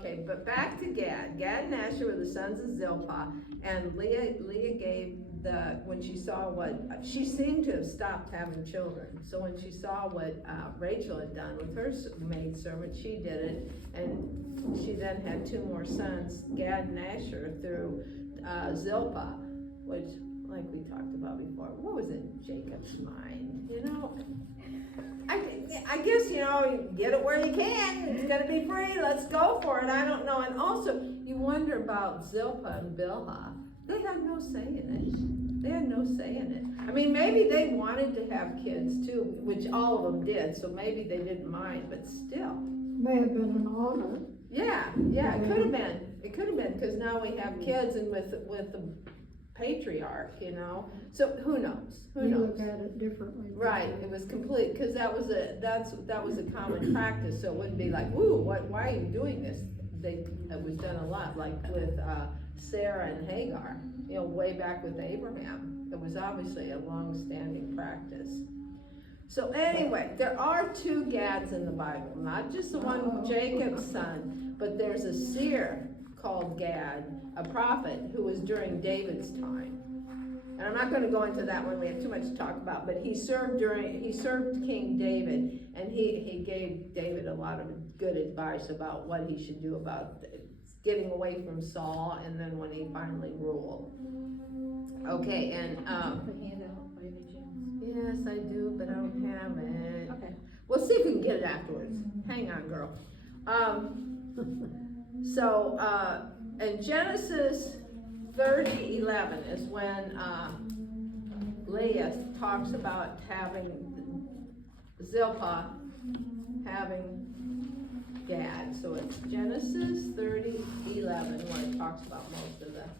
Okay, but back to Gad. Gad and Asher were the sons of Zilpah, and Leah gave when she saw she seemed to have stopped having children. So when she saw what Rachel had done with her maidservant, she did it, and she then had two more sons, Gad and Asher, through Zilpah, which, like we talked about before, what was in Jacob's mind, you know? I guess, you get it where you can. It's going to be free. Let's go for it. I don't know. And also, you wonder about Zilpah and Bilhah. They had no say in it. They had no say in it. I mean, maybe they wanted to have kids too, which all of them did, so maybe they didn't mind, but still. May have been an honor. Yeah, it could have been. It could have been, because now we have kids and with the patriarch, so who knows? We look at it differently. Right, it was complete, because that was a common practice, so it wouldn't be like, woo, why are you doing this? It was done a lot, like with Sarah and Hagar, way back with Abraham. It was obviously a long-standing practice. So anyway, there are two Gads in the Bible, not just the one Jacob's son, but there's a seer called Gad, a prophet who was during David's time. And I'm not going to go into that one, we have too much to talk about, but he served King David, and he gave David a lot of good advice about what he should do about getting away from Saul, and then when he finally ruled. Okay, and the handout by any chance? yes, I do, but I don't have it. Okay. We'll see if we can get it afterwards. Hang on, girl. So, in Genesis 30:11 is when Leah talks about having Zilpah having Gad. So it's Genesis 30:11 where it talks about most of that.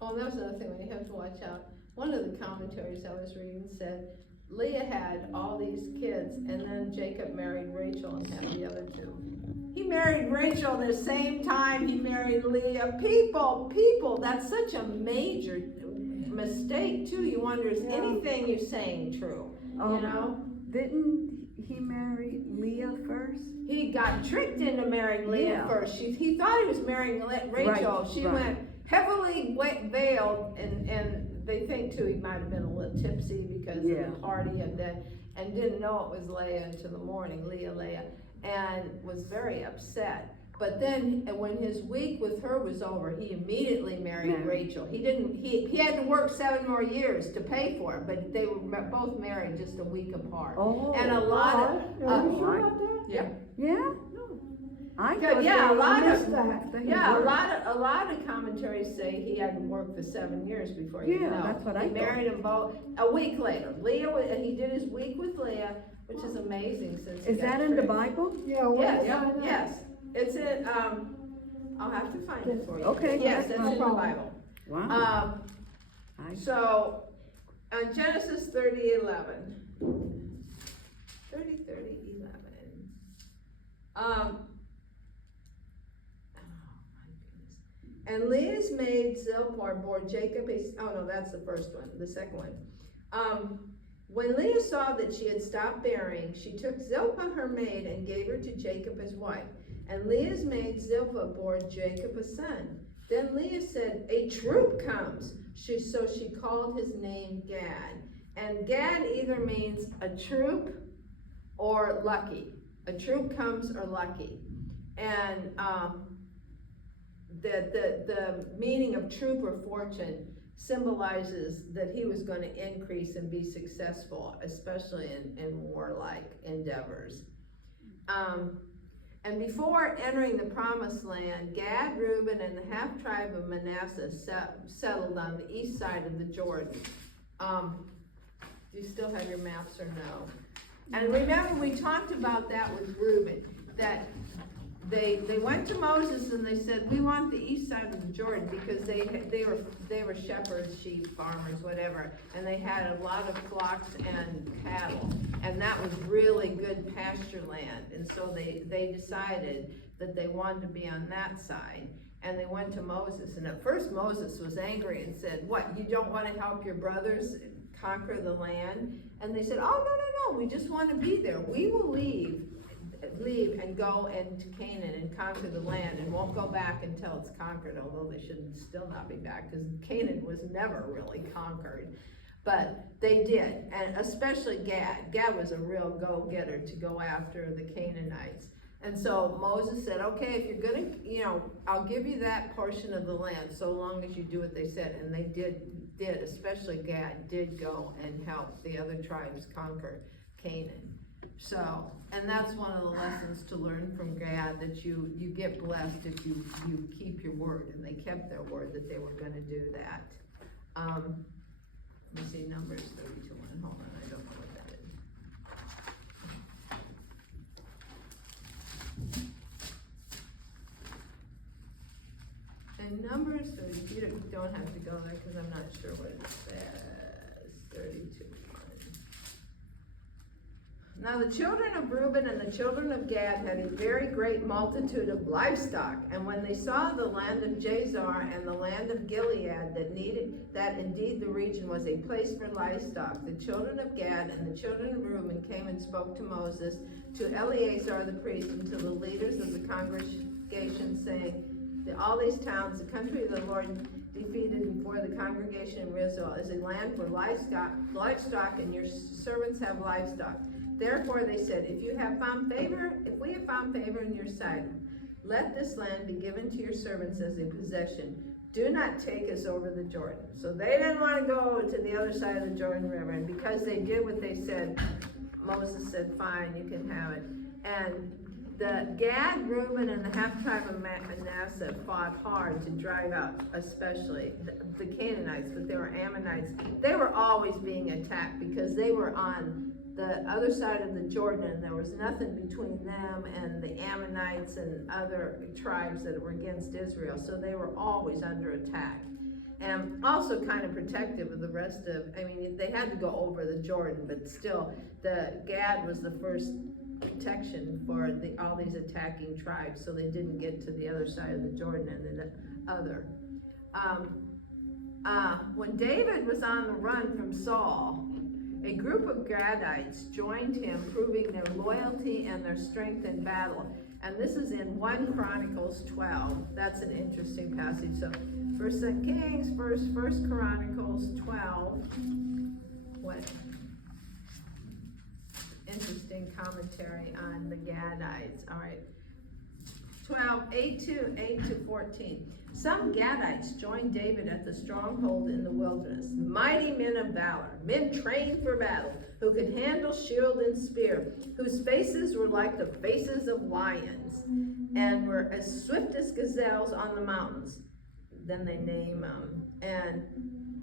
Oh, that was another thing we have to watch out. One of the commentaries I was reading said Leah had all these kids, and then Jacob married Rachel and had the other two. He married Rachel the same time he married Leah. People, that's such a major mistake too. You wonder, is anything you're saying true? Didn't he marry Leah first? He got tricked into marrying Leah first. He thought he was marrying Rachel. She went heavily veiled, and they think too he might have been a little tipsy because of the party and didn't know it was Leah until the morning, Leah, and was very upset. But then when his week with her was over, he immediately married Rachel. He had to work 7 more years to pay for it, but they were both married just a week apart. Oh, and a lot of Are you sure about that? Yeah? I a lot of commentaries say he hadn't worked for 7 years before. That's what I thought. He married them both a week later. He did his week with Leah, which is amazing since. Is that in the Bible? Yeah. Yes. It's in. I'll have to find it for you. Okay. Yes, it's in the Bible. Wow. So, on Genesis 30:11. 30:11. And Leah's maid Zilpah bore Jacob that's the first one, the second one. When Leah saw that she had stopped bearing, she took Zilpah her maid and gave her to Jacob his wife. And Leah's maid Zilpah bore Jacob a son. Then Leah said, "A troop comes." So she called his name Gad. And Gad either means a troop or lucky. A troop comes or lucky. And the meaning of troop or fortune symbolizes that he was going to increase and be successful, especially in warlike endeavors. And before entering the promised land, Gad, Reuben, and the half-tribe of Manasseh settled on the east side of the Jordan. Do you still have your maps or no? And remember, we talked about that with Reuben, that they went to Moses and they said, we want the east side of the Jordan, because they were shepherds, sheep, farmers, whatever, and they had a lot of flocks and cattle, and that was really good pasture land. And so they decided that they wanted to be on that side, and they went to Moses. And at first Moses was angry and said, "What, you don't want to help your brothers conquer the land. And they said, oh, no, we just wanna be there. We will leave and go into Canaan and conquer the land and won't go back until it's conquered, although they should still not be back, because Canaan was never really conquered. But they did, and especially Gad. Gad was a real go-getter to go after the Canaanites. And so Moses said, okay, if you're gonna, I'll give you that portion of the land, so long as you do what they said. And they did, especially Gad, did go and help the other tribes conquer Canaan. So, and that's one of the lessons to learn from Gad, that you get blessed if you keep your word, and they kept their word that they were gonna do that. Let me see, Numbers 32:1, hold on, I don't know what that is. And Numbers 32, you don't have to go there, because I'm not sure what it says, 32:1. Now the children of Reuben and the children of Gad had a very great multitude of livestock, and when they saw the land of Jazar and the land of Gilead, that indeed the region was a place for livestock, the children of Gad and the children of Reuben came and spoke to Moses, to Eleazar the priest, and to the leaders of the congregation, saying, all these towns, the country of the Lord defeated before the congregation of Israel, is a land for livestock, and your servants have livestock. Therefore they said, if we have found favor in your sight, let this land be given to your servants as a possession. Do not take us over the Jordan. So they didn't want to go to the other side of the Jordan River, and because they did what they said, Moses said, fine, you can have it. And the Gad, Reuben, and the half tribe of Manasseh fought hard to drive out, especially the Canaanites, but they were Ammonites. They were always being attacked because they were on the other side of the Jordan, and there was nothing between them and the Ammonites and other tribes that were against Israel, so they were always under attack. And also kind of protective of the rest of, they had to go over the Jordan, but still, the Gad was the first protection for all these attacking tribes, so they didn't get to the other side of the Jordan and the other. When David was on the run from Saul, a group of Gadites joined him, proving their loyalty and their strength in battle. And this is in 1 Chronicles 12. That's an interesting passage. So, 1 Kings, 1 Chronicles 12. What interesting commentary on the Gadites. All right. 12, 8 to 14. Some Gadites joined David at the stronghold in the wilderness, mighty men of valor, men trained for battle, who could handle shield and spear, whose faces were like the faces of lions, and were as swift as gazelles on the mountains. Then they name them. And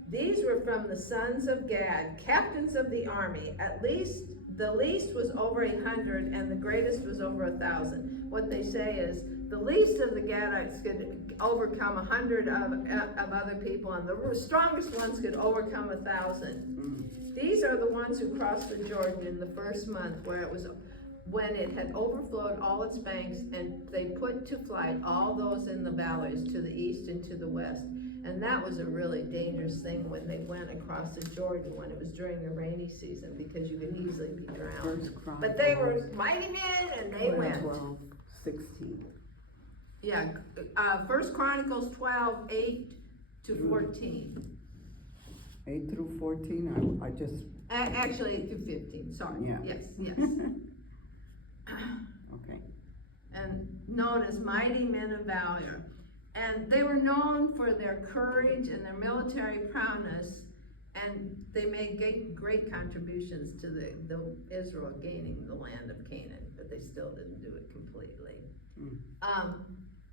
these were from the sons of Gad, captains of the army. The least was over 100, and the greatest was over 1,000. What they say is, the least of the Gadites could overcome 100 of other people, and the strongest ones could overcome 1,000. These are the ones who crossed the Jordan in the first month, when it had overflowed all its banks, and they put to flight all those in the valleys to the east and to the west. And that was a really dangerous thing when they went across the Jordan when it was during the rainy season, because you could easily be drowned. But they were mighty men, and they went. 12, 16. Yeah, 1 Chronicles 12, 8 to 14. 8 through 14, I just, Actually, 8 through 15, sorry. Yeah. Yes. okay. And known as mighty men of valor. And they were known for their courage and their military prowess, and they made great contributions to the Israel gaining the land of Canaan, but they still didn't do it completely.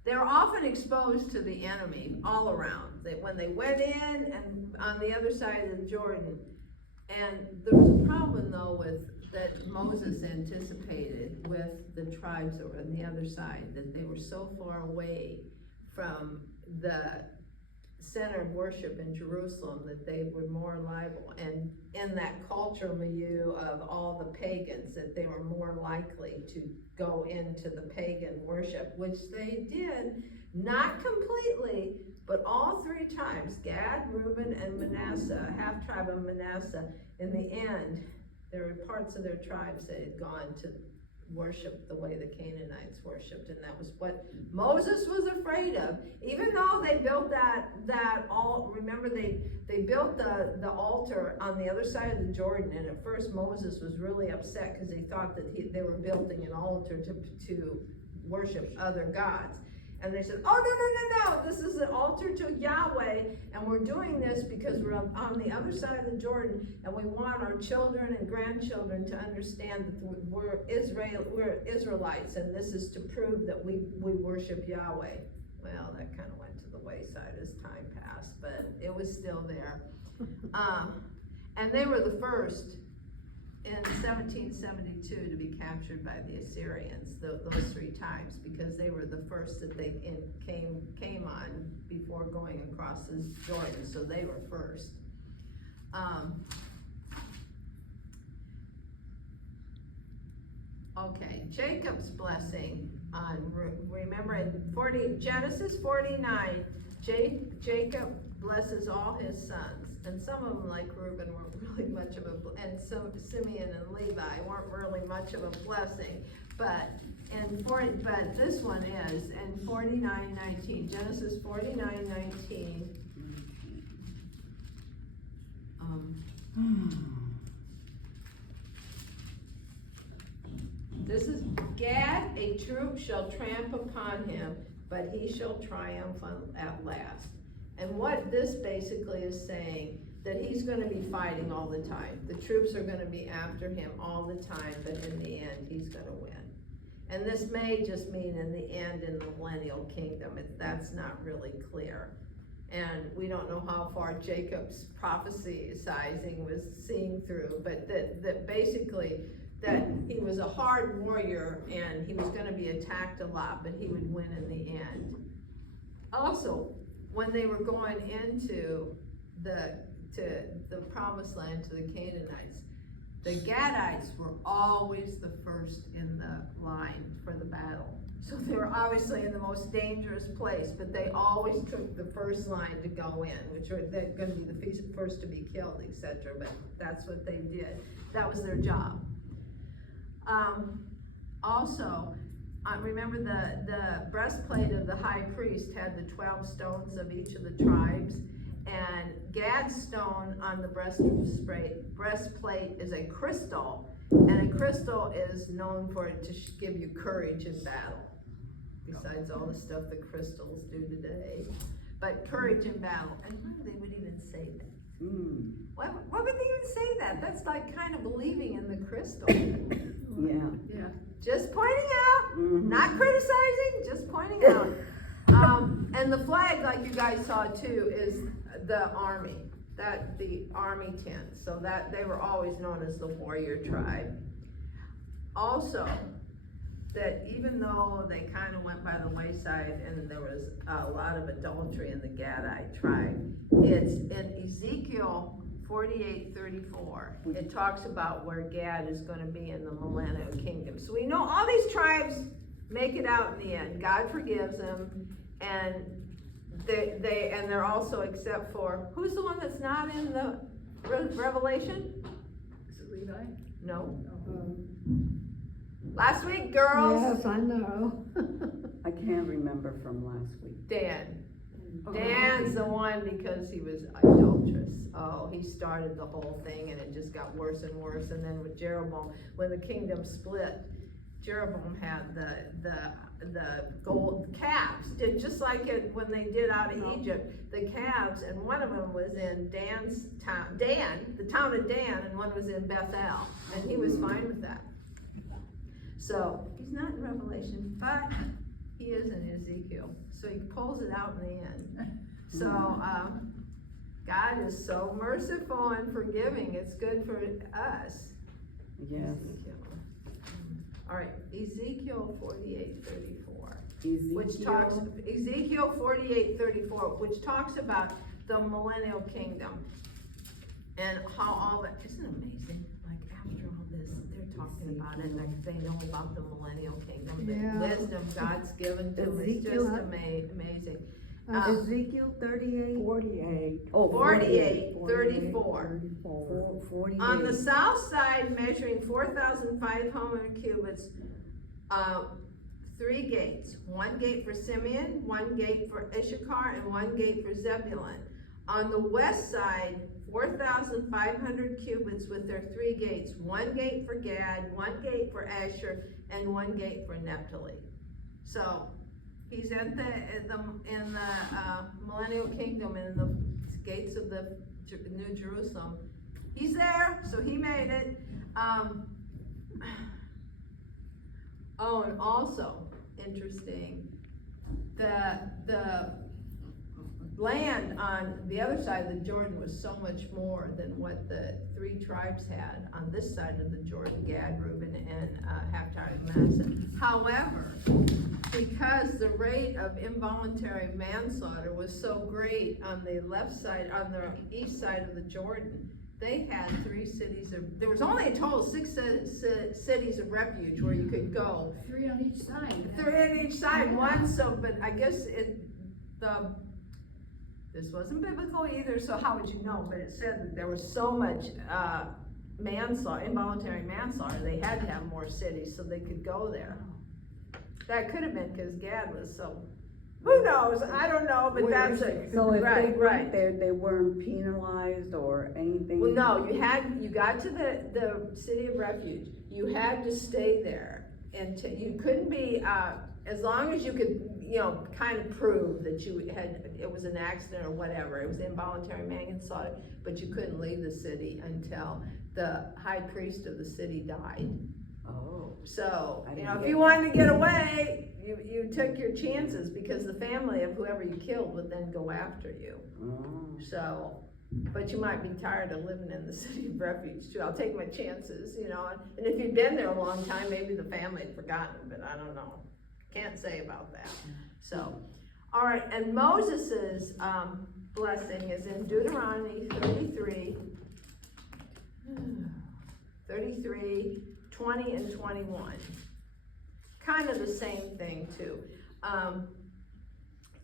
They were often exposed to the enemy all around. When they went in and on the other side of the Jordan, and there was a problem though that Moses anticipated with the tribes that were on the other side, that they were so far away from the center of worship in Jerusalem that they were more liable, and in that cultural milieu of all the pagans, that they were more likely to go into the pagan worship, which they did Not completely, but all three tribes, Gad, Reuben, and Manasseh, half tribe of Manasseh, in the end, there were parts of their tribes that had gone to worship the way the Canaanites worshiped, and that was what Moses was afraid of. Even though they built remember they built the altar on the other side of the Jordan, and at first Moses was really upset because they thought that they were building an altar to worship other gods. And they said, oh, no, this is an altar to Yahweh, and we're doing this because we're on the other side of the Jordan, and we want our children and grandchildren to understand that we're Israelites, and this is to prove that we worship Yahweh. Well, that kind of went to the wayside as time passed, but it was still there. And they were the first in 1772 to be captured by the Assyrians, those three times, because they were the first that they came on before going across the Jordan, so they were first. Okay, Jacob's blessing on, remember in Genesis 49, Jacob blesses all his sons. And some of them, like Reuben, weren't really much of and so Simeon and Levi weren't really much of a blessing. But this one is in 49:19, Genesis 49:19. This is Gad, a troop shall tramp upon him, but he shall triumph at last. And what this basically is saying, that he's going to be fighting all the time. The troops are going to be after him all the time, but in the end, he's going to win. And this may just mean in the end in the millennial kingdom. That's not really clear. And we don't know how far Jacob's prophesizing was seeing through, but that basically that he was a hard warrior and he was going to be attacked a lot, but he would win in the end. Also, when they were going into the promised land, to the Canaanites, the Gadites were always the first in the line for the battle. So they were obviously in the most dangerous place, but they always took the first line to go in, which are they're going to be the first to be killed, etc. But that's what they did. That was their job. Also, remember the breastplate of the high priest had the 12 stones of each of the tribes, and Gad's stone on the breastplate is a crystal, and a crystal is known for it to give you courage in battle, besides all the stuff the crystals do today. But courage in battle, and why they would even say that? Why would they even say that? That's like kind of believing in the crystal. Yeah. Just pointing out, not criticizing, just pointing out. And the flag, like you guys saw too, is the army. The army tent. So that they were always known as the warrior tribe. Also, that even though they kind of went by the wayside and there was a lot of adultery in the Gadite tribe, it's in Ezekiel 48:34. It talks about where Gad is going to be in the millennial kingdom. So we know all these tribes make it out in the end. God forgives them, and they're also, except for who's the one that's not in the Revelation? Is it Levi? No. Last week, girls. Yes, I know. I can't remember from last week. Dan. Dan's the one because he was idolatrous. Oh, he started the whole thing and it just got worse and worse. And then with Jeroboam, when the kingdom split, Jeroboam had the gold calves, did just like it when they did out of Egypt, the calves, and one of them was in Dan's town, the town of Dan, and one was in Bethel, and he was fine with that. So he's not in Revelation, but he is in Ezekiel. So he pulls it out in the end. So God is so merciful and forgiving. It's good for us. Yes. Ezekiel. All right, Ezekiel 48:34, Ezekiel 48:34, which talks about the millennial kingdom and how all that. Isn't it amazing? Like after all this, they're talking about it, like they know about the millennial kingdom, the Yeah. wisdom God's given to them, it's Ezekiel, just amazing. Ezekiel 38? 48. Oh, 48, 34. 48. On the south side, measuring 4,500 cubits, 3 gates. 1 gate for Simeon, 1 gate for Issachar, and 1 gate for Zebulun. On the west side, 4,500 cubits with their 3 gates. 1 gate for Gad, 1 gate for Asher, and 1 gate for Naphtali. So, he's in the millennial kingdom, in the gates of the New Jerusalem. He's there, so he made it. Oh, and also, interesting, the land on the other side of the Jordan was so much more than what the 3 tribes had on this side of the Jordan, Gad, Reuben, and Naphtali and Manasseh. However, because the rate of involuntary manslaughter was so great on the left side, on the east side of the Jordan, they had 3 cities of, there was only a total of 6 cities of refuge where you could go. 3 on each side. 3 on each side, one, so, but I guess this wasn't biblical either, so how would you know? But it said that there was so much, manslaughter, involuntary manslaughter, they had to have more cities so they could go there. That could have been because Gad was so, who knows, I don't know, but that's it. So if they Right, went right. there, they weren't penalized or anything? Well, no, you got to the city of refuge, you had to stay there, and you couldn't be, as long as you could, kind of prove that it was an accident or whatever, it was involuntary manslaughter, but you couldn't leave the city until the high priest of the city died. Oh. So, I didn't if get you that. wanted to get away, you took your chances, because the family of whoever you killed would then go after you. Oh. So, but you might be tired of living in the city of refuge too. I'll take my chances, and if you'd been there a long time, maybe the family had forgotten, but I don't know. Can't say about that. So, all right, and Moses's blessing is in Deuteronomy 33, 20 and 21. Kind of the same thing too.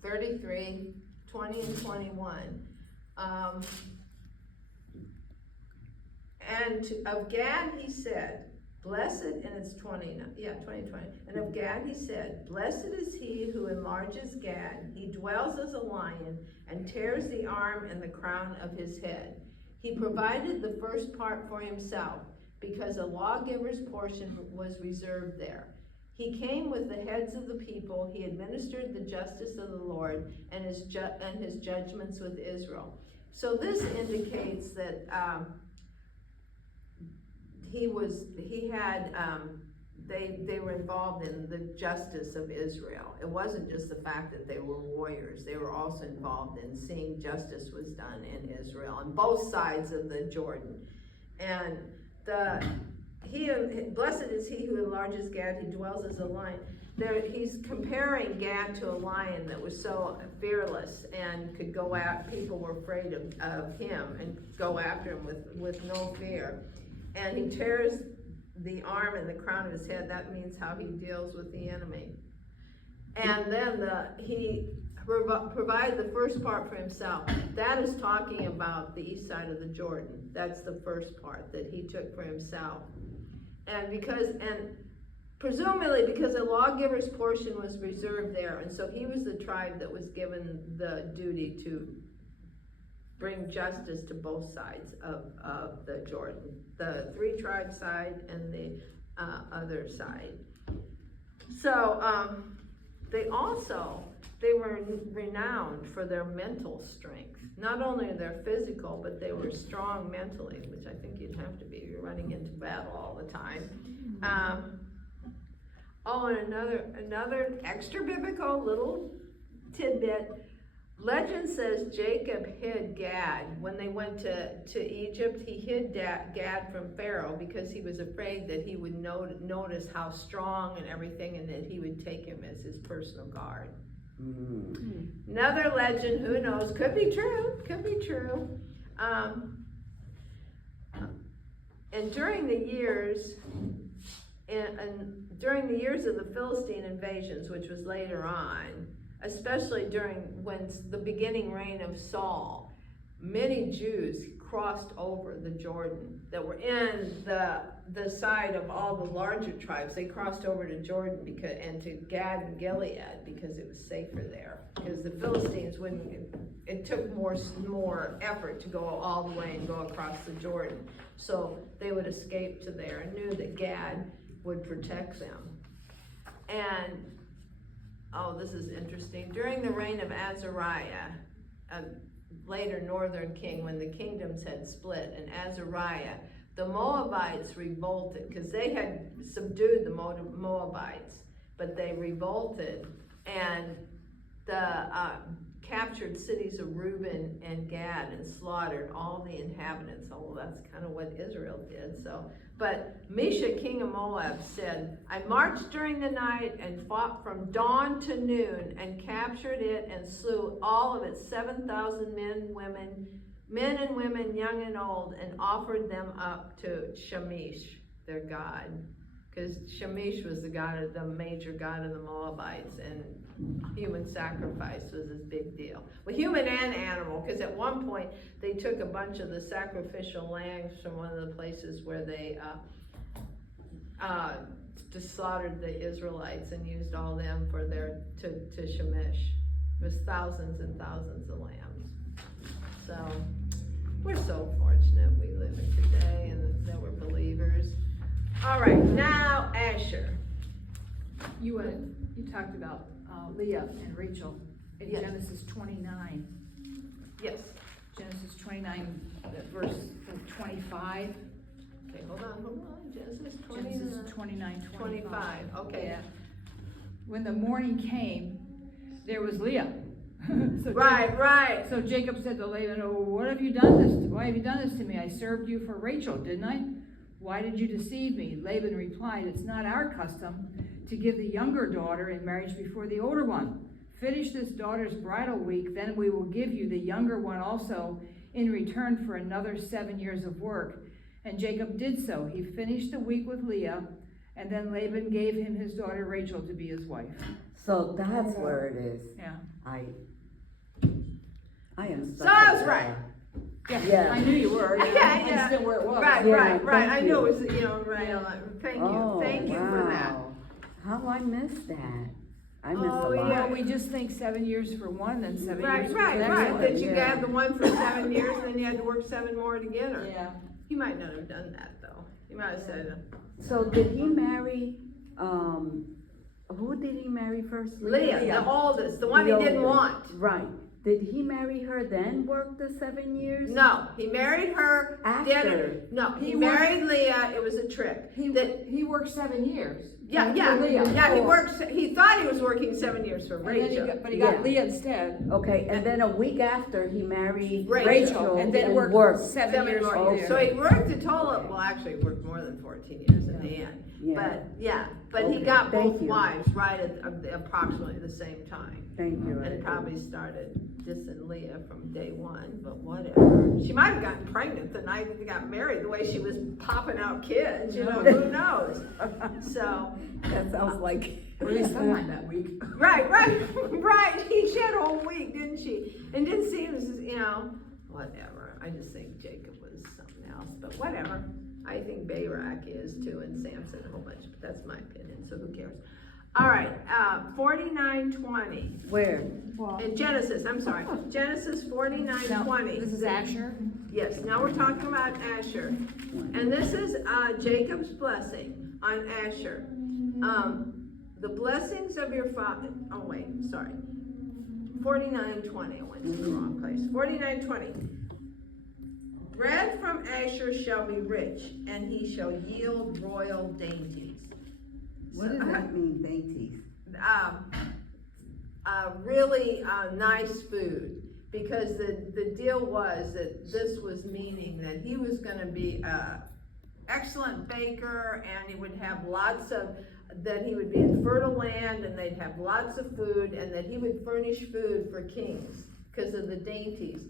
33, 20 and 21. And of Gad he said, blessed, and it's 20, and of Gad he said, blessed is he who enlarges Gad, he dwells as a lion, and tears the arm and the crown of his head. He provided the first part for himself, because a lawgiver's portion was reserved there. He came with the heads of the people, he administered the justice of the Lord, and his judgments with Israel. So this indicates that they were involved in the justice of Israel. It wasn't just the fact that they were warriors, they were also involved in seeing justice was done in Israel on both sides of the Jordan. And blessed is he who enlarges Gad, he dwells as a lion. He's comparing Gad to a lion that was so fearless and could go out, people were afraid of him and go after him with no fear. And he tears the arm and the crown of his head. That means how he deals with the enemy. And then he provided the first part for himself. That is talking about the east side of the Jordan. That's the first part that he took for himself. And presumably because a lawgiver's portion was reserved there, and so he was the tribe that was given the duty to bring justice to both sides of the Jordan, the 3-tribe side and the other side. So they were renowned for their mental strength. Not only their physical, but they were strong mentally, which I think you'd have to be. You're running into battle all the time. And another extra biblical little tidbit. Legend says Jacob hid Gad. When they went to Egypt, he hid Gad from Pharaoh because he was afraid that he would notice how strong and everything, and that he would take him as his personal guard. Another legend, who knows, could be true. And during the years and during the years of the Philistine invasions, which was later on, especially during the beginning reign of Saul, many Jews crossed over the Jordan that were in the side of all the larger tribes. They crossed over to Jordan and to Gad and Gilead because it was safer there. Because the Philistines wouldn't. It took more effort to go all the way and go across the Jordan. So they would escape to there and knew that Gad would protect them. And this is interesting. During the reign of Azariah, a later northern king, when the kingdoms had split, and Azariah, the Moabites revolted because they had subdued the Moabites, but they revolted and captured cities of Reuben and Gad and slaughtered all the inhabitants. Oh, that's kind of what Israel did. But Mesha, king of Moab, said, I marched during the night and fought from dawn to noon and captured it and slew all of its 7,000 men and women, young and old, and offered them up to Shemish, their god. Because Shemish was the major god of the Moabites, and human sacrifice was his big deal. Well, human and animal, because at one point they took a bunch of the sacrificial lambs from one of the places where they just slaughtered the Israelites and used all them for to Shemish. It was thousands and thousands of lambs. So we're so fortunate we live in today and that we're believers. All right, now Asher. You talked about Leah and Rachel in Yes. Genesis 29. Yes. Genesis 29, verse 25. Okay, hold on. Genesis 29, 25. Okay. Yeah. When the morning came, there was Leah. So Right. So Jacob said to Laban, "Oh, why have you done this to me? I served you for Rachel, didn't I? Why did you deceive me?" Laban replied, "It's not our custom to give the younger daughter in marriage before the older one. Finish this daughter's bridal week, then we will give you the younger one also in return for another 7 years of work." And Jacob did so. He finished the week with Leah, and then Laban gave him his daughter Rachel to be his wife. So that's where it is. Yeah. I am So I was right. Yeah. I knew you were. Yeah, I yeah. just didn't know where it was. Right. Yeah, I thank knew you. it was, right. Thank you for that. Wow. How I missed that. I missed Oh, a lot. yeah. Well, we just think 7 years for one, then 7 years for the Right. next one. That you Yeah. had the one for 7 years, and then you had to work 7 more to get her. Yeah. You might not have done that though. You might have said, So did he marry, who did he marry first? Leah, the oldest, the one he The didn't oldest. want. Right. Did he marry her then work the 7 years? No, he married her. After. He He married Leah. It was a trick. He worked 7 years. Yeah. For Leah. Yeah, he thought he was working 7 years for And then Rachel. but he got Yeah. Leah instead. Okay, and then a week after he married Rachel, and then worked 7 7 years more for years. Leah. So he worked a total of, well, actually he worked more than 14 years in the end. Yeah. But he Okay, got thank both you. wives right at approximately the same time. Thank you. And probably started dissing Leah from day one, but whatever. She might have gotten pregnant the night they got married, the way she was popping out kids, who knows? So, That sounds like. Really sometime that week. right. She had a whole week, didn't she? And didn't seem, whatever. I just think Jacob was something else, but whatever. I think Barak is too, and Samson a whole bunch, but that's my opinion, so who cares? All right, 49:20. Where? In Genesis, I'm sorry, Genesis 49:20. This is Asher. Yes, now we're talking about Asher. And this is Jacob's blessing on Asher. The blessings of your father, 49:20, I went to the wrong place. 49:20. Bread from Asher shall be rich, and he shall yield royal dainties. What does that mean, dainties? Really nice food, because the deal was that this was meaning that he was going to be an excellent baker, and he would have that he would be in fertile land, and they'd have lots of food, and that he would furnish food for kings because of the dainties.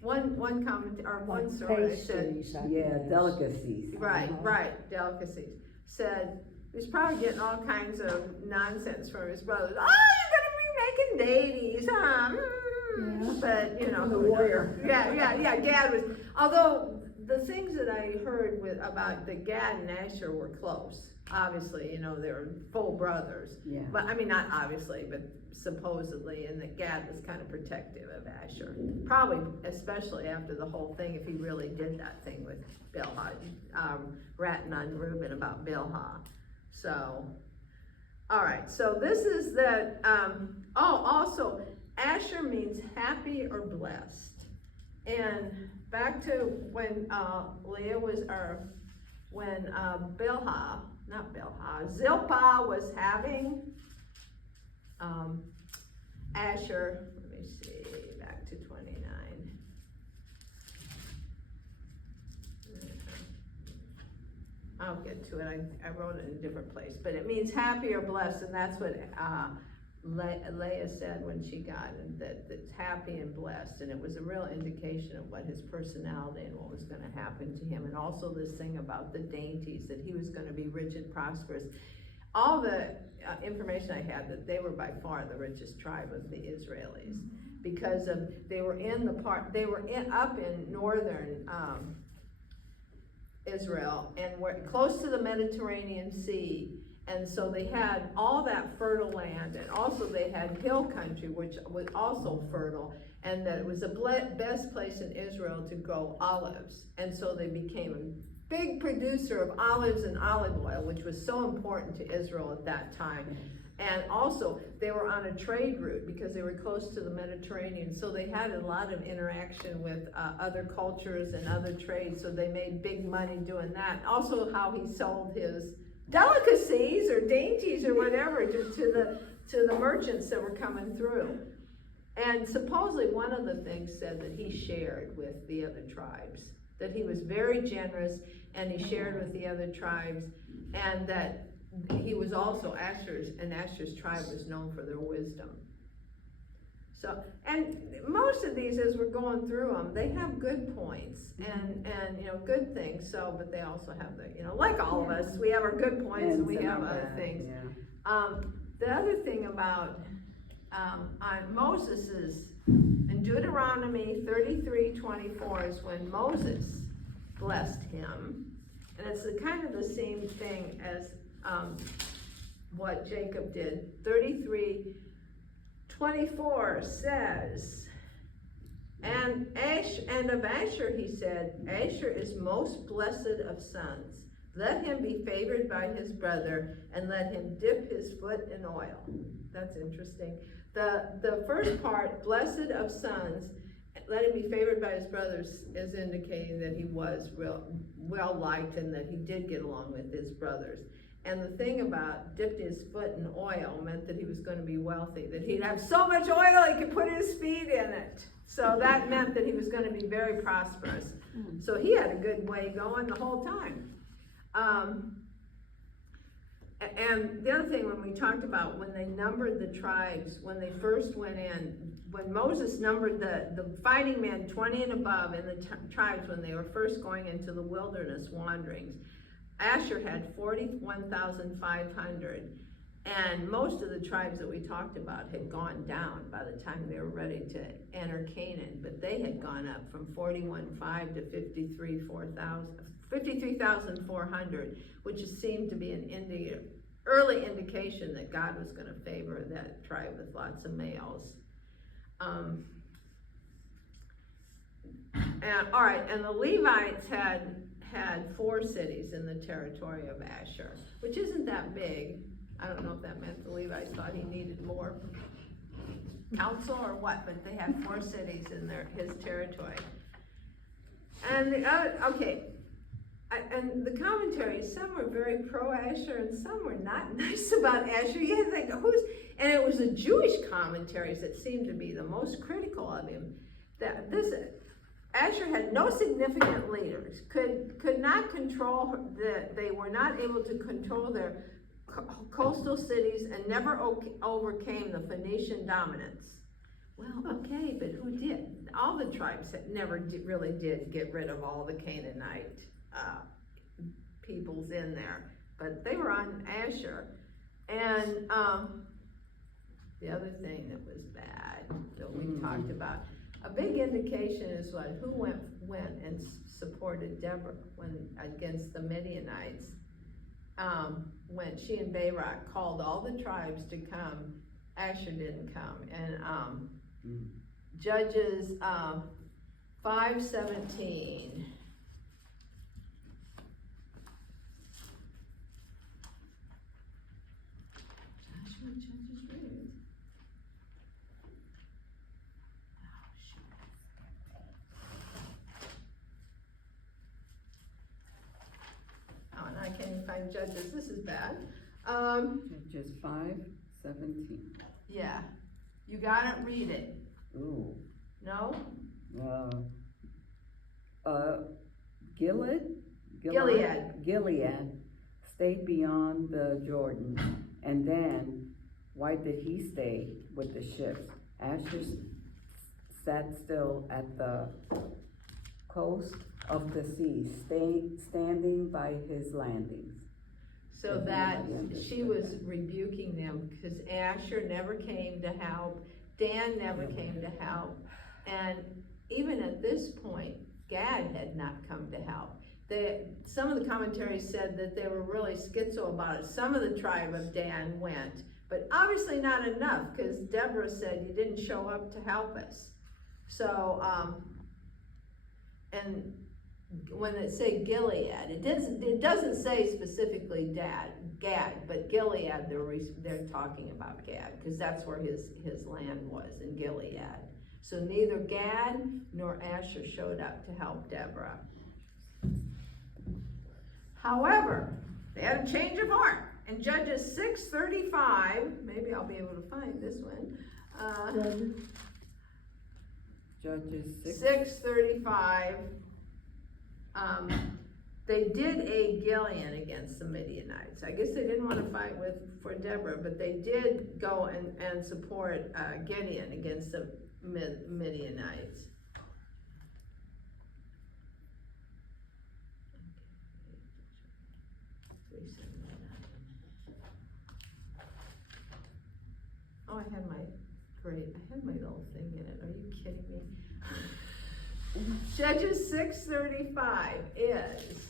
One comment or one story said, Yeah, delicacies. right, delicacies, said He's probably getting all kinds of nonsense from his brothers. Oh, you're gonna be making dailies, huh? Yeah. But, you know. The warrior. Yeah, Gad was, although the things that I heard about the Gad and Asher were close. Obviously, you know, they were full brothers. Yeah. But, I mean, not obviously, but supposedly, and that Gad was kind of protective of Asher. Probably, especially after the whole thing, if he really did that thing with Bilhah, ratting on Reuben about Bilhah. So, all right, so this is the, also, Asher means happy or blessed. And back to when Zilpah was having Asher, let me see, back to 29. I'll get to it, I wrote it in a different place, but it means happy or blessed, and that's what Leah said when she got it, that it's happy and blessed, and it was a real indication of what his personality and what was gonna happen to him, and also this thing about the dainties, that he was gonna be rich and prosperous. All the information I had, that they were by far the richest tribe of the Israelis, because they were up in northern, Israel, and were close to the Mediterranean Sea, and so they had all that fertile land, and also they had hill country, which was also fertile, and that it was the best place in Israel to grow olives, and so they became a big producer of olives and olive oil, which was so important to Israel at that time. And also, they were on a trade route because they were close to the Mediterranean, so they had a lot of interaction with other cultures and other trades, so they made big money doing that. Also, how he sold his delicacies or dainties or whatever to the merchants that were coming through. And supposedly one of the things said that he shared with the other tribes, that he was very generous, and he shared with the other tribes, and that he was also Asher's tribe was known for their wisdom. So, and most of these, as we're going through them, they have good points and you know, good things. So, but they also have the, you know, like all of us, we have our good points and we have other things. Yeah. The other thing about on Moses is in Deuteronomy 33:24 is when Moses blessed him, and it's kind of the same thing as what Jacob did. 33:24 says, and of Asher he said, Asher is most blessed of sons. Let him be favored by his brother, and let him dip his foot in oil. That's interesting. The first part, blessed of sons, let him be favored by his brothers, is indicating that he was well liked and that he did get along with his brothers. And the thing about dipping his foot in oil meant that he was going to be wealthy, that he'd have so much oil he could put his feet in it. So that meant that he was going to be very prosperous. So he had a good way going the whole time. And the other thing, when we talked about when they numbered the tribes, when they first went in, when Moses numbered the fighting men 20 and above in the tribes when they were first going into the wilderness wanderings, Asher had 41,500, and most of the tribes that we talked about had gone down by the time they were ready to enter Canaan, but they had gone up from 41,500 to 53,400, which seemed to be an early indication that God was going to favor that tribe with lots of males. And all right, and the Levites had 4 cities in the territory of Asher, which isn't that big. I don't know if that meant the Levites thought he needed more counsel or what, but they had 4 cities in his territory. And and the commentaries, some were very pro-Asher and some were not nice about Asher. You had to think, and it was the Jewish commentaries that seemed to be the most critical of him. Asher had no significant leaders, could not control, they were not able to control their coastal cities, and never overcame the Phoenician dominance. Well, okay, but who did? All the tribes really did get rid of all the Canaanite peoples in there. but they were on Asher. And, the other thing that was bad that we talked about, a big indication is what, who went and supported Deborah against the Midianites. When she and Barak called all the tribes to come, Asher didn't come. And, Judges, 5:17. Joshua, Judges, where is it? Oh, shoot. Oh, and I can't even find Judges, this is bad. Judges 5:17. Yeah, you gotta read it, Ooh, no? Gilead stayed beyond the Jordan, and then why did he stay with the ships? Asher sat still at the coast of the sea, standing by his landings. So If that anybody understood she was that. rebuking them, because Asher never came to help, Dan never came to help, and even at this point, Gad had not come to help. Some of the commentaries said that they were really schizo about it. Some of the tribe of Dan went, but obviously not enough, because Deborah said, you didn't show up to help us. So, and when it said Gilead, it doesn't say specifically Gad, but Gilead, they're talking about Gad, because that's where his land was, in Gilead. So neither Gad nor Asher showed up to help Deborah. However, they had a change of heart. In Judges 6:35, maybe I'll be able to find this one. Judges 6:35. They did aid Gilead against the Midianites. I guess they didn't want to fight for Deborah, but they did go and support Gideon against the Midianites. Oh, I had my little thing in it. Are you kidding me? Judges 6:35 is,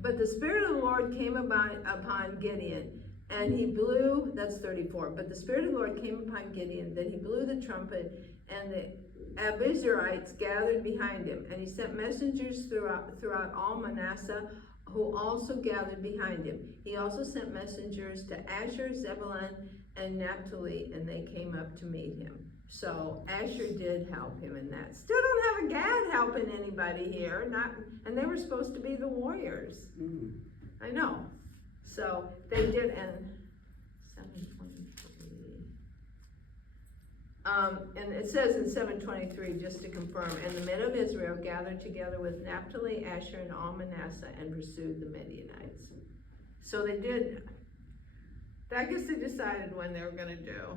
but the Spirit of the Lord came upon Gideon, and he blew, that's 34, but the Spirit of the Lord came upon Gideon, then he blew the trumpet, and the Abiezrites gathered behind him, and he sent messengers throughout all Manasseh, who also gathered behind him. He also sent messengers to Asher, Zebulun, and Naphtali, and they came up to meet him. So Asher did help him in that. Still don't have a Gad helping anybody here, and they were supposed to be the warriors. I know. So they did, and 7:23. And it says in 7:23, just to confirm, and the men of Israel gathered together with Naphtali, Asher, and all Manasseh and pursued the Midianites. So they did, I guess they decided when they were gonna do.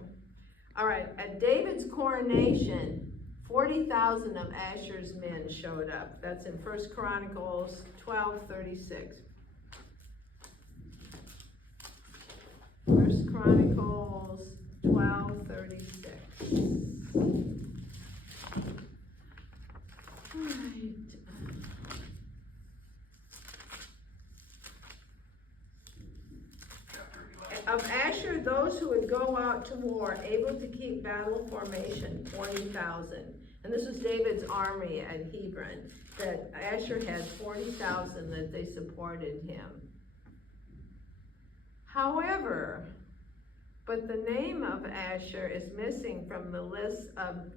All right, at David's coronation, 40,000 of Asher's men showed up. That's in 1 Chronicles 12:36. 1 Chronicles 12:36. All right. Of Asher, those who would go out to war, able to keep battle formation, 40,000. And this was David's army at Hebron, that Asher had 40,000 that they supported him. However, but the name of Asher is missing from the list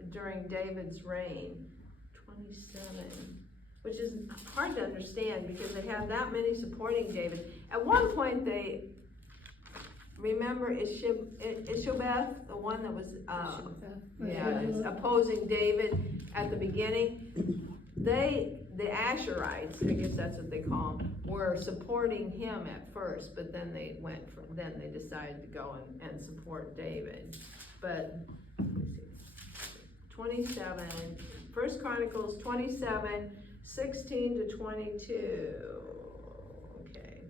during David's reign, 27, which is hard to understand because they had that many supporting David. At one point, remember Ishobeth, the one that was opposing David at the beginning? The Asherites, I guess that's what they call them, were supporting him at first, but then they decided to go and support David. But, let me see. 27, 1 Chronicles 27, 16 to 22. Okay.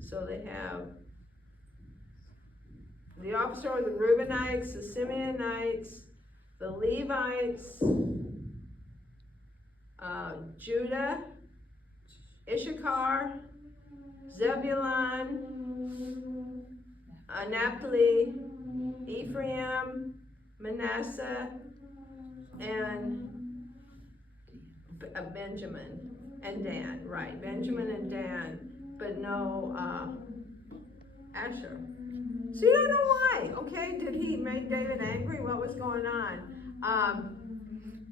So they have the officer of the Reubenites, the Simeonites, the Levites, Judah, Issachar, Zebulun, Naphtali, Ephraim, Manasseh, and Benjamin and Dan, right, Benjamin and Dan, but no, Asher. So you don't know why, okay? Did he make David angry? What was going on?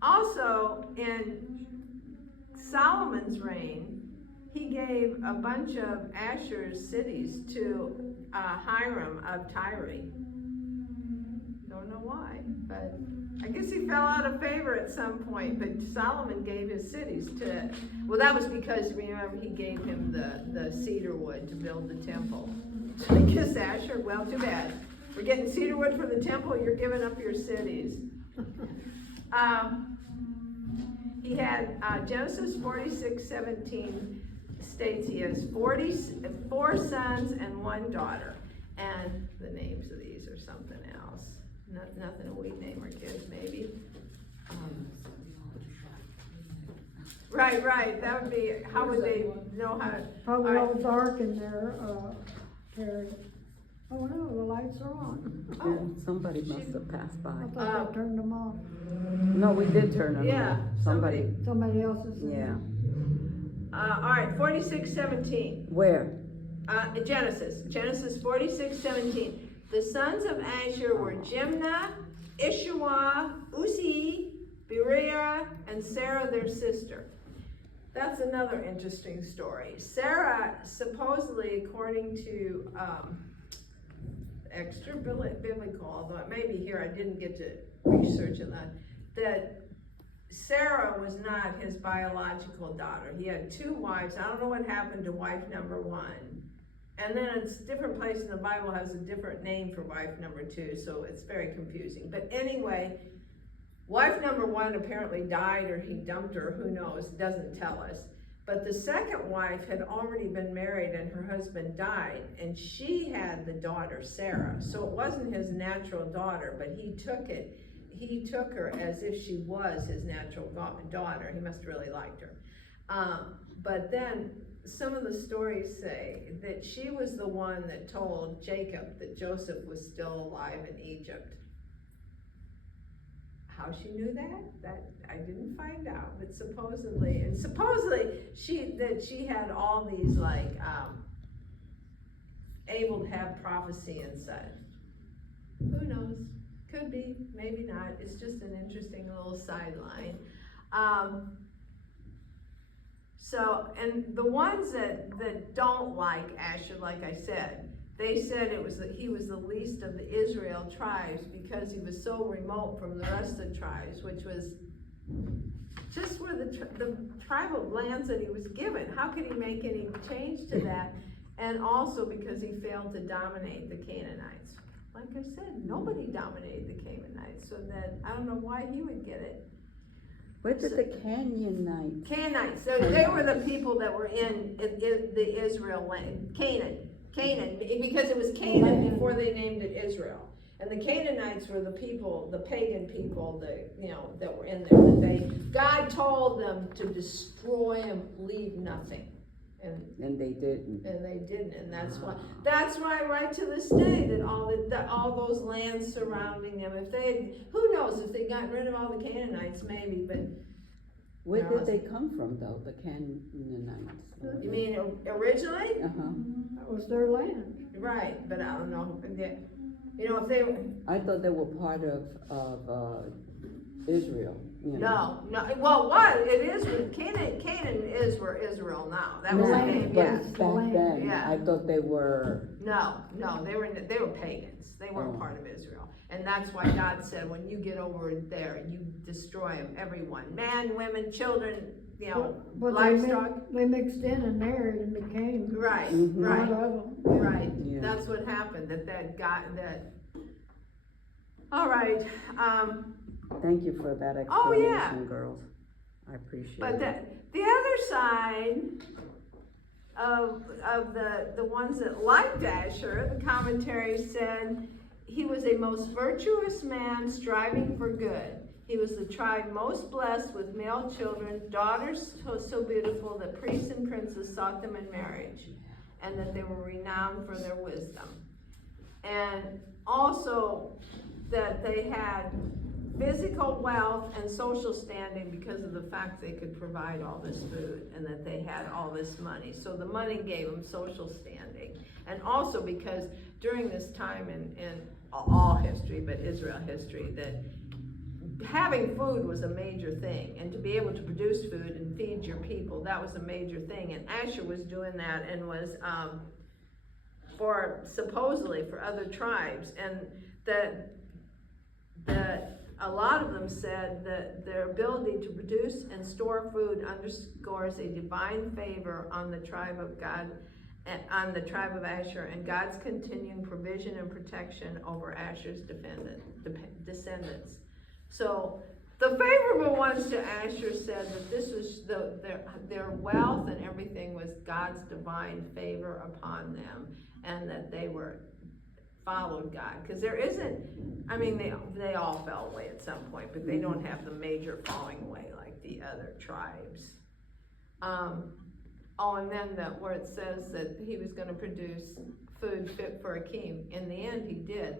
Also, in Solomon's reign, he gave a bunch of Asher's cities to Hiram of Tyre. Don't know why, but I guess he fell out of favor at some point, but Solomon gave his cities to, well, that was because, remember, he gave him the cedar wood to build the temple. So I guess Asher, well, too bad. We're getting cedar wood for the temple, you're giving up your cities. He had, Genesis 46:17 states he has 4 sons and 1 daughter. And the names of these are something else. Nothing we'd name our kids, maybe. Right, that would be, how would they know how to? Probably all dark in there, Terry. Oh no, the lights are on. Yeah, somebody must have passed by. I thought they turned them off. No, we did turn them Yeah, off. Somebody, Somebody else is in yeah. there. All right, 46:17. Where? Genesis 46:17. The sons of Asher were Jimnah, Ishua, Uzi, Beriah, and Sarah their sister. That's another interesting story. Sarah, supposedly, according to extra biblical, although it may be here, I didn't get to research it, that Sarah was not his biological daughter. He had 2 wives. I don't know what happened to wife number 1. And then it's a different place in the Bible has a different name for wife number 2, so it's very confusing. But anyway, wife number 1 apparently died, or he dumped her, who knows, doesn't tell us. But the second wife had already been married and her husband died, and she had the daughter Sarah. So it wasn't his natural daughter, but he took her as if she was his natural daughter. He must have really liked her. But then some of the stories say that she was the one that told Jacob that Joseph was still alive in Egypt. How she knew that I didn't find out, but supposedly she had all these able to have prophecy and such. Who knows? Could be, maybe not. It's just an interesting little sideline. So, and the ones that don't like Asher, like I said, they said he was the least of the Israel tribes because he was so remote from the rest of the tribes, which was just where the tribal lands that he was given. How could he make any change to that? And also because he failed to dominate the Canaanites. Like I said, nobody dominated the Canaanites, so that I don't know why he would get it. Where did the Canaanites? Canaanites, so they were the people that were in the Israel land, Canaan, because it was Canaan before they named it Israel. And the Canaanites were the people, the pagan people that were in there. God told them to destroy them, leave nothing. And they didn't. And they didn't, and that's why right to this day that all those lands surrounding them, if they, who knows, if they got rid of all the Canaanites, maybe, but. Where did they come from though, the Canaanites? You mean originally? Uh-huh. That was their land. Right, but I don't know, if they were. I thought they were part of Israel. No, well, it is, Canaan is where Israel now, that was the name, but yeah. back then, Yeah. I thought they were. No, they were pagans, they weren't part of Israel. And that's why God said, when you get over there, you destroy them, everyone, man, women, children, But livestock. they mixed in and married and became. Right, Mhm. right, One of them. right, Yeah. that's what happened, all right, Thank you for that Oh, yeah. explanation, girls. I appreciate But it. the other side of the ones that liked Asher, the commentary said, he was a most virtuous man striving for good. He was the tribe most blessed with male children, daughters so beautiful that priests and princes sought them in marriage, and that they were renowned for their wisdom. And also that they had physical wealth and social standing because of the fact they could provide all this food and that they had all this money. So the money gave them social standing. And also because during this time in all history, but Israel history, that having food was a major thing, and to be able to produce food and feed your people, that was a major thing. And Asher was doing that and was supposedly for other tribes, and that a lot of them said that their ability to produce and store food underscores a divine favor on the tribe of God, on the tribe of Asher, and God's continuing provision and protection over Asher's descendants. So the favorable ones to Asher said that this was their wealth and everything was God's divine favor upon them, and that they followed God. Because there isn't, I mean, they all fell away at some point, but they don't have the major falling away like the other tribes. And then where it says that he was going to produce food fit for a king. In the end, he did.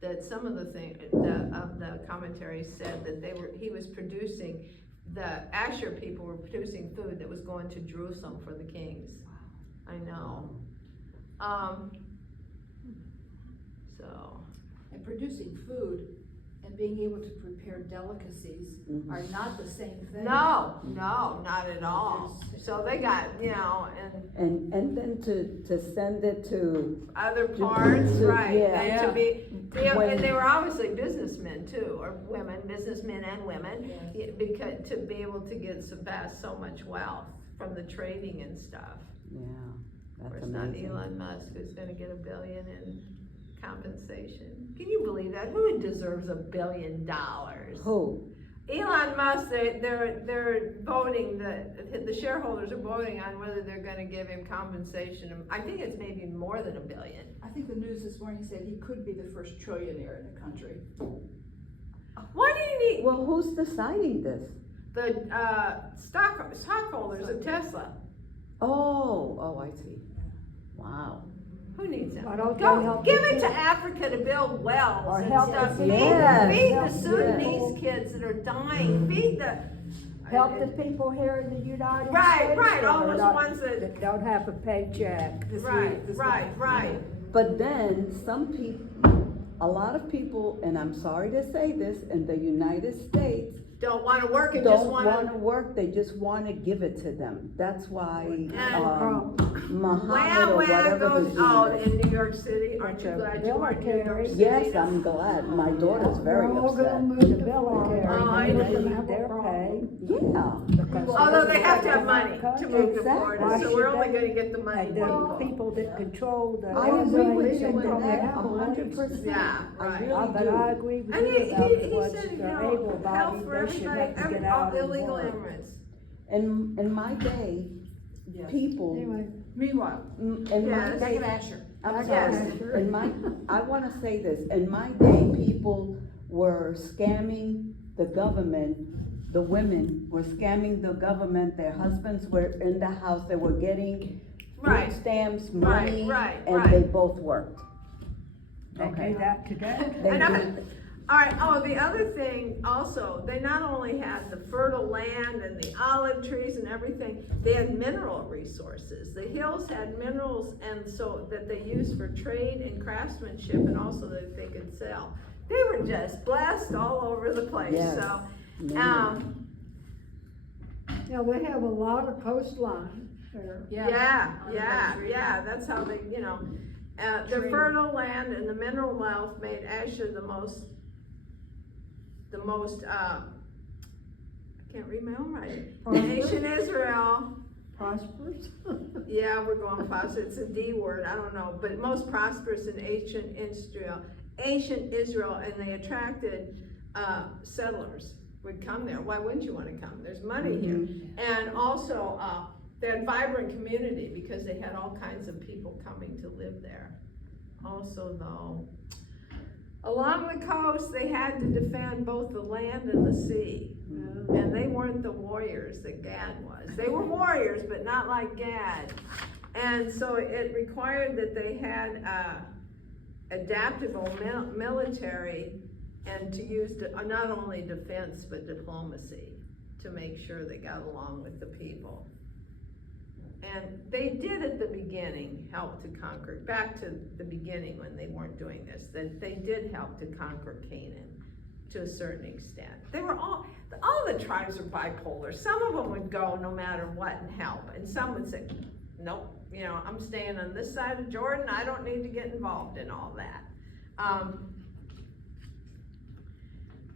That some of the commentaries said that he was producing, the Asher people were producing food that was going to Jerusalem for the kings. Wow. I know. So. And producing food and being able to prepare delicacies are not the same thing. No, not at all. So they got, And then to send it to other parts, right? yeah. And When- and they were obviously businessmen too, or businessmen and women, because to be able to amass so much wealth from the trading and stuff. Yeah, Of that's course, not amazing. Elon Musk, who's gonna get $1 billion in compensation. Can you believe that? Who deserves $1 billion? Who? Elon Musk, they're voting, the shareholders are voting on whether they're gonna give him compensation. I think it's maybe more than $1 billion. I think the news this morning said he could be the first trillionaire in the country. What do you need? Well, who's deciding this? The stockholders of Tesla. Oh, I see. Wow. Who needs it? Why don't they Go, help give the it to kids? Africa to build wells Or and help stuff. the Feed, Yes. feed the Help Sudanese kids that are dying. Feed the. Help the people here in the United Right, States. right, all that those are not- ones that- that don't have a paycheck. Right. But then a lot of people, and I'm sorry to say this, in the United States, Don't wanna work and just don't wanna. wanna work, they just wanna give it to them. That's why, Muhammad Wham, or wham whatever goes, his oh, name is. in New York City, aren't you It's a glad you weren't in New York military. City? Yes, I'm glad, my daughter's very We're all gonna upset. move to military. Oh, I They know. don't have their pay. Yeah, Although they have to have money to move to Florida, Why so we're should only they? gonna get the money And the people. people that control the. I agree with airways you and with the that monopolies. 100%. Yeah, I right. really But do. I agree with And you he about the said, ones you that are know, able health bodied, for they should everybody, have to get out and illegal work. immigrants. In my day, people, Anyway, Meanwhile, in my Yes. Gad day, and Asher. I'm Gad sorry, and Asher. I wanna say this, in my day, people were scamming the government, the women were scamming the government, their husbands were in the house, they were getting Right. food stamps, Right, money, right, and right. they both worked. they Okay. do that today. They And did. Alright, the other thing also, they not only had the fertile land and the olive trees and everything, they had mineral resources. The hills had minerals, and so that they used for trade and craftsmanship, and also that they could sell. They were just blessed all over the place, Yes. so, Man. Yeah, we have a lot of coastline there. yeah, that's how they, the Trade. fertile land and the mineral wealth made Asher the most, I can't read my own writing. Ancient Israel, Prosperous. yeah, we're going fast, it's a D word, I don't know, but most prosperous in ancient Israel, and they attracted settlers would come there. Why wouldn't you wanna come? There's money here. And also, they had vibrant community because they had all kinds of people coming to live there. Also though, along the coast, they had to defend both the land and the sea. And they weren't the warriors that Gad was. They were warriors, but not like Gad. And so it required that they had adaptable military and to use not only defense but diplomacy to make sure they got along with the people. And they did at the beginning help to conquer, back to the beginning when they weren't doing this, that they did help to conquer Canaan to a certain extent. They were all the tribes were bipolar. Some of them would go no matter what and help, and some would say, nope, you know, I'm staying on this side of Jordan, I don't need to get involved in all that.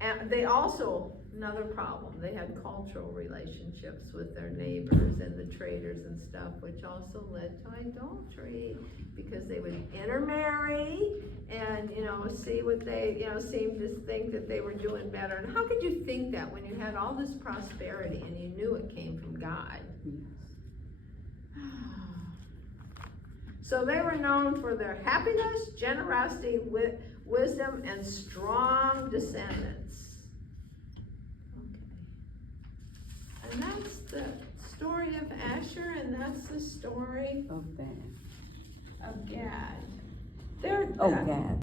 And they also, another problem, they had cultural relationships with their neighbors and the traders and stuff, which also led to idolatry, because they would intermarry and, you know, see what they, you know, seemed to think that they were doing better. And how could you think that when you had all this prosperity and you knew it came from God? So they were known for their happiness, generosity, wisdom, and strong descendants. Okay. And that's the story of Asher, and that's the story Of that. of Gad. Oh, Gad.